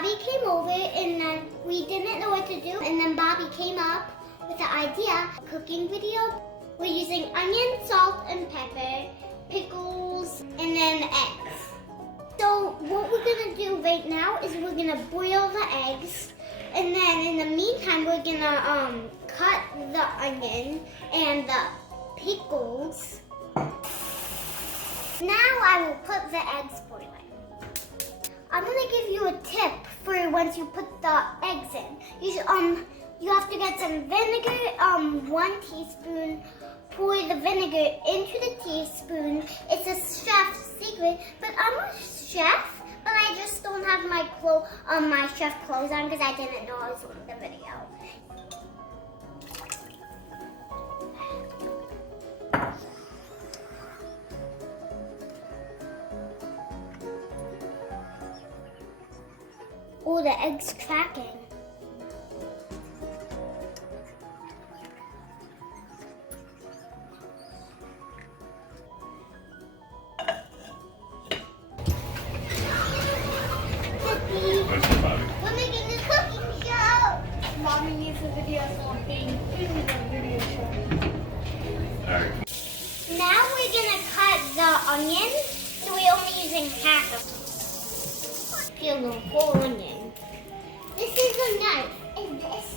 Bobby came over and then we didn't know what to do. And then Bobby came up with the idea, cooking video. We're using onion, salt, and pepper, pickles, and then eggs. So what we're gonna do right now is we're gonna boil the eggs. And then in the meantime, we're gonna cut the onion and the pickles. Now I will put the eggs boiling. I'm gonna give you a tip for once you put the eggs in. You have to get some vinegar, 1 teaspoon. Pour the vinegar into the teaspoon. It's a chef's secret, but I'm a chef, but I just don't have my chef clothes on because I didn't know I was on the video. Oh, the egg's cracking. We're making a cooking show. Mommy needs a video something. This is a video show. Alright. Now we're gonna cut the onion, so we're only using half of it. Peel the whole onion. This is a knife, and this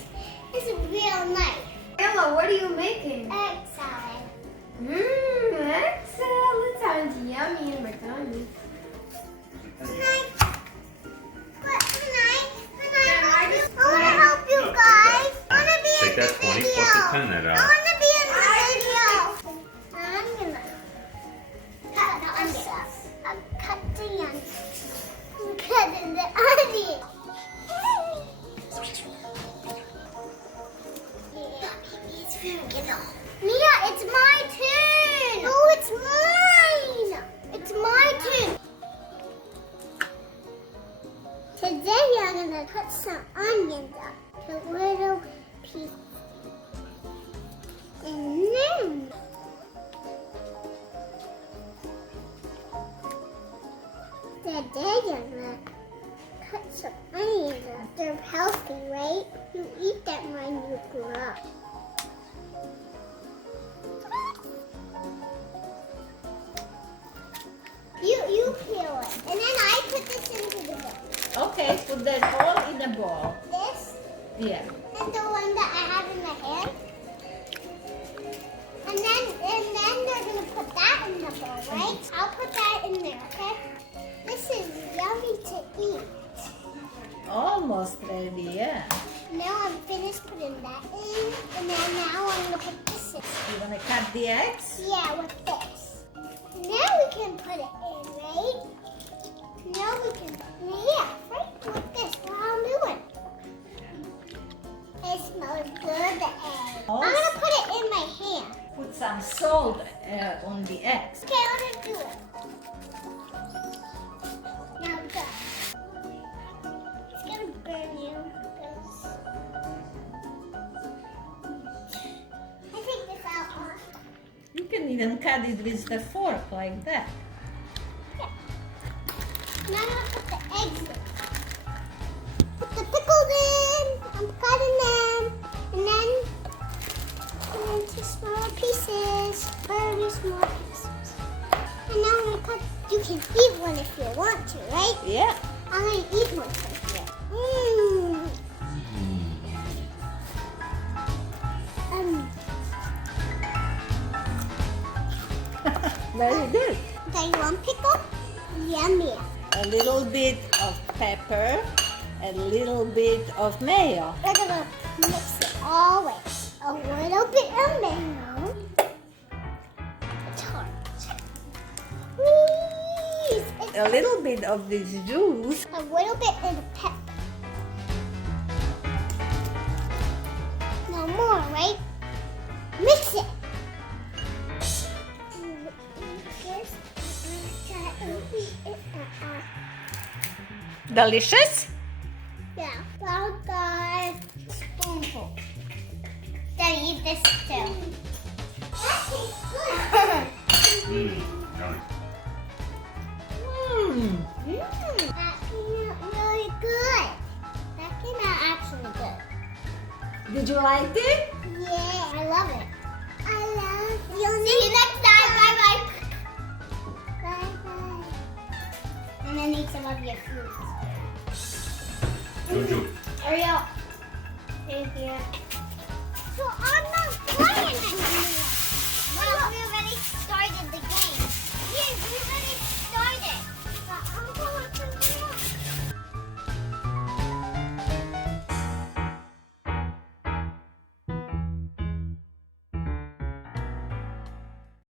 is a real knife. Ella, what are you making? Egg salad. Egg salad sounds yummy in my tummy. I want to help you guys. I want to be Take in that the 20 video. plus the 10 that I out. want to be in the video. I'm gonna cut the onion. I'm cutting onion. I'm cutting the onion. Yeah, it's very good. Mia, it's my turn. No, it's mine. It's my turn. Today I'm gonna cut some onions up to little pieces. And then today I'm gonna cut some onions up. They're healthy, right? You eat them when you grow up. You peel it. And then I put this into the bowl. Okay, put that all in a bowl. This Yeah. and the one that I have in my hand. And then they're gonna put that in the bowl, right? I'll put that in there, okay? This is yummy to eat. Almost ready, yeah. Now I'm finished putting that in, and then now I'm gonna put this in. You wanna cut the eggs? Yeah, with this. Now we can put it in, right? Now we can, yeah, right with this, what I'm doing. It smells good, the egg. I'm gonna put it in my hand. Put some salt on the eggs. Okay, I'm gonna do it. Now go. It's gonna burn you. I take this out. You can even cut it with the fork like that. Now I'm gonna put the eggs in. Put the pickles in. I'm cutting them. And then into small pieces. Very small pieces. And now I'm gonna cut. You can eat one if you want to, right? Yeah. I'm gonna eat one first. Yeah. Mmm. Very good. Okay, you want pickle? Yummy. A little bit of pepper, a little bit of mayo. We're gonna mix it all way. A little bit of mayo. It's hard. Please. It's A little bit of this juice. a little bit of pepper. No more, right? Mix it. Delicious? Yeah. Well done. Spoonful. Daddy, eat this too. That tastes good. Yummy. Mmm. That came out really good. Did you like it? Yeah, I love it. I love you. See you next time. Bye bye. Bye bye. And then eat some of your fruit. Jojo. Ariel. Thank you. So I'm not playing anymore. Well, we already started the game.